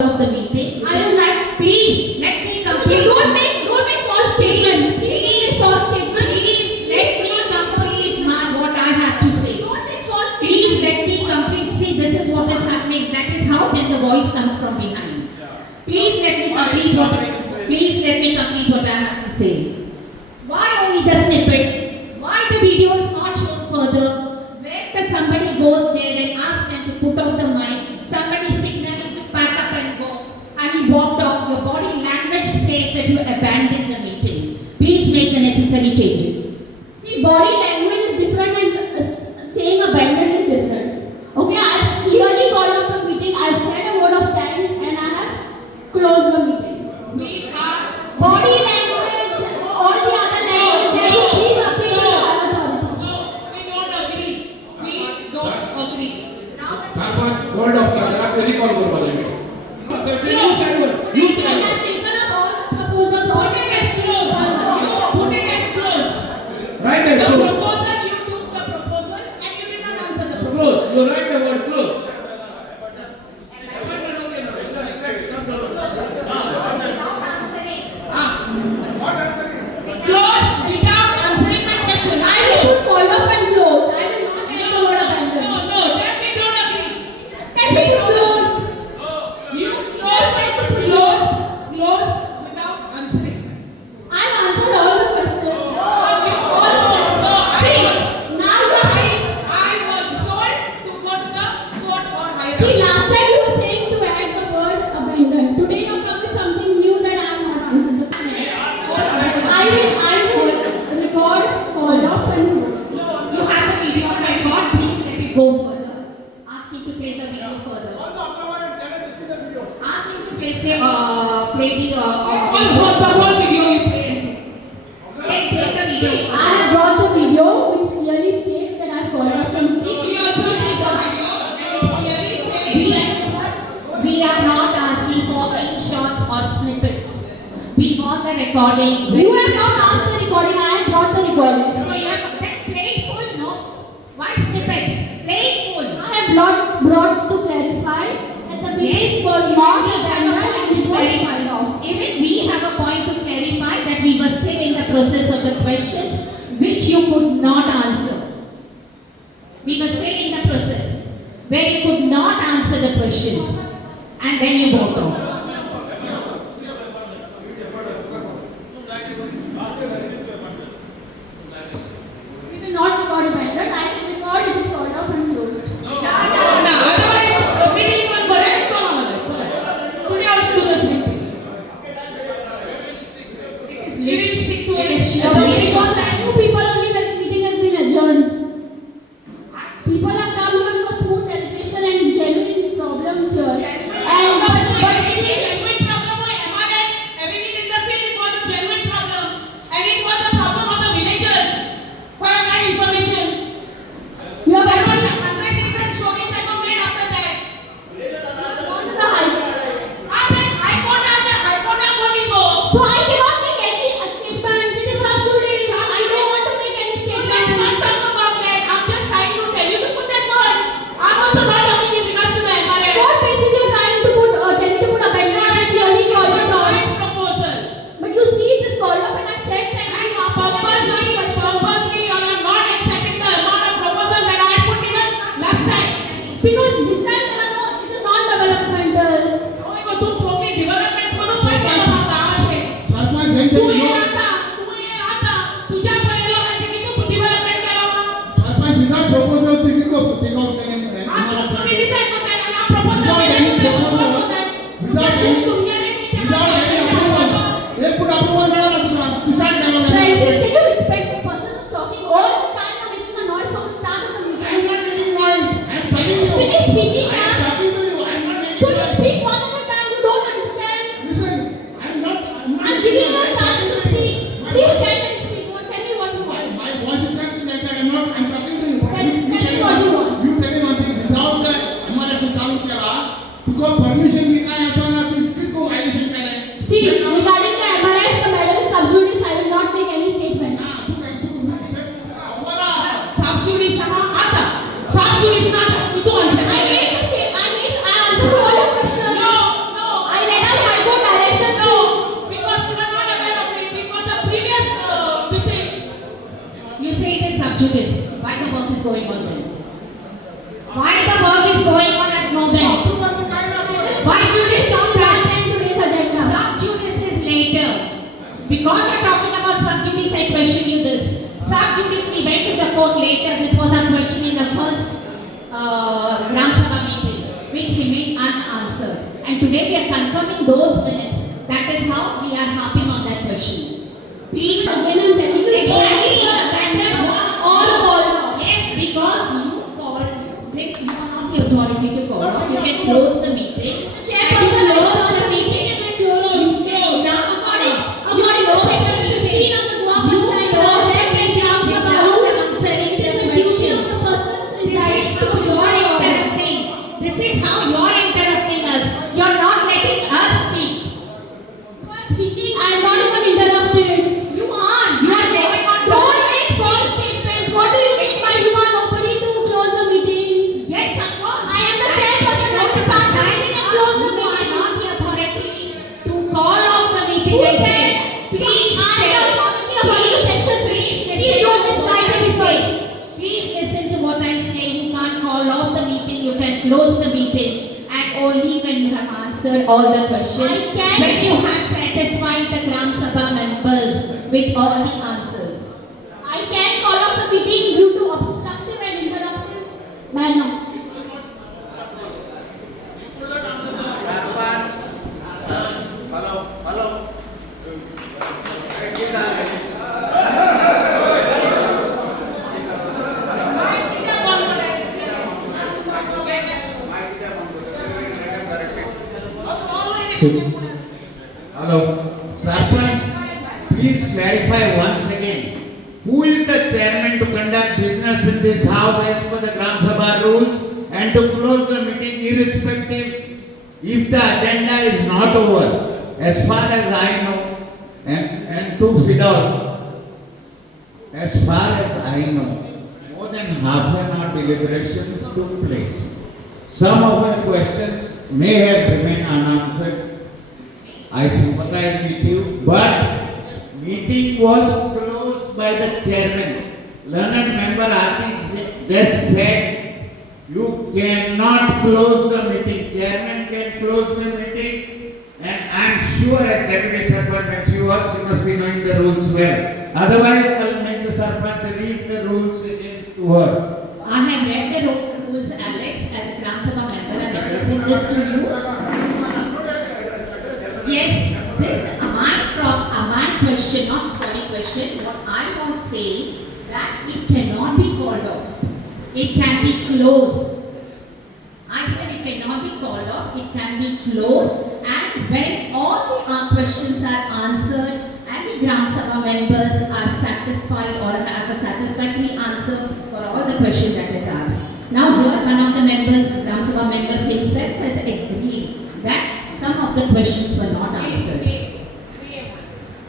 of the meeting. I would like, Please let me complete. don't make false statements. Please, false statements. Please let me complete what I have to say. Don't make false Please statements. let me complete. See, this is what is happening. That is how then the voice comes from behind. Please let me complete what I have to say. Why only the snippet? Why the video is not shown further? Where that somebody goes there and asks them to put off the mic, somebody signaling to pack up and go, and you walked off. Your body language says that you abandoned the meeting. Please make the necessary changes. See, body language is different and saying abandon is different. Okay, I have clearly called off the meeting. I have said a word of thanks and I have closed the meeting. Body language, all the other languages, please appeal to the higher authority. No, we don't agree. We don't agree. चार-पांच word of जरा recall करो वाले में. And I have taken up all the proposals, all the questions. Put it as close. Right The and close. proposal, you took the proposal and you did not answer the proposal. Close. You write the word close. Close without answering my question. I will put called off and closed. I will not take the word abandon. No, that we don't agree. Can we put closed? You closed without answering. I have answered all the questions. See, now you are saying. I was told to go to the court or higher. See, last time you were saying to add the word abandon. Today you come with something new that I have not answered the question. I will record, called off and closed. You have the video on record. Please let it go further. Ask him to play the video further. Ask him to play the video. The whole video you play. Play the video. I have brought the video which clearly states that I have called off the meeting. We also need the video and it clearly says We are not asking for screenshots or snippets. We want the recording. You have not asked the recording, I have brought the recording. So you have then play it full, no? Why snippets? Play it full. I have brought to clarify that the meeting was not abandoned and it was called off. Even we have a point to clarify that we were still in the process of the questions which you could not answer. We were still in the process where you could not answer the questions and then you walked off. We will not record abandoned, I will record it is called off and closed. otherwise the meeting was correct or not. Today also do the same thing. It is stick to it. Because I knew people only that the meeting has been adjourned. People have come here for smooth delegation and genuine problems here. But still going on then? Why the work is going on at the moment? Why should it sound that? Today's agenda. Sub judice is later. Because you're talking about sub judice, I question you this. Sub judice, we went to the court later. This was a question in the first Gram Sabha meeting, which remained unanswered. And today we are confirming those minutes. That is how we are harping on that question. Please, Again, I'm telling you, exactly, that that is what all called off. Yes, because you called, like, you are not the authority to call off. You can close the meeting. Chairperson, And you I close saw the the meeting. meeting and I closed it. Now, according According to section 15 of the Goa Panchayat Raj Act and Gram Sabha rules, answering it is the the duty of questions. the person This presiding is to how you follow are order. interrupting. This is how you are interrupting us. You are not letting us speak. You are speaking, I am not even interrupted. You are. You are going on. Don't make false statements. What do you mean by you are nobody to close the meeting? Yes, of course. I am the chairperson. I will start the meeting and close the You are meeting. not the authority to call off the meeting. Who I said? say. Please, I am Chair. the authority according to section 3. Please don't misguide anybody. Please listen to what I say. You can't call off the meeting. You can close the meeting. And only when you have answered all the questions. I can- When you have satisfied the Gram Sabha members with all the answers. I can call off the meeting due to obstructive and interruptive manner. Hello, Sarpanch, please clarify once again. Who is the chairman to conduct business in this house as per the Gram Sabha rules and to close the meeting irrespective if the agenda is not over? As far as I know, and to Fidel, as far as I know, more than half an hour deliberations took place. Some of our questions may have remained unanswered. I sympathize with you, but meeting was closed by the chairman. Learned member Aarti just said you cannot close the meeting. Chairman can close the meeting, and I am sure as Deputy Sarpanch when she was, she must be knowing the rules well. Otherwise, I will make the Sarpanch read the rules again to her. I have read the rules, Alex, as a Gram Sabha member. I am addressing this to you. Yes, this my question, not sorry question. What I was saying that it cannot be called off. It can be closed. I said it cannot be called off. It can be closed, and when all the questions are answered and the Gram Sabha members are satisfied or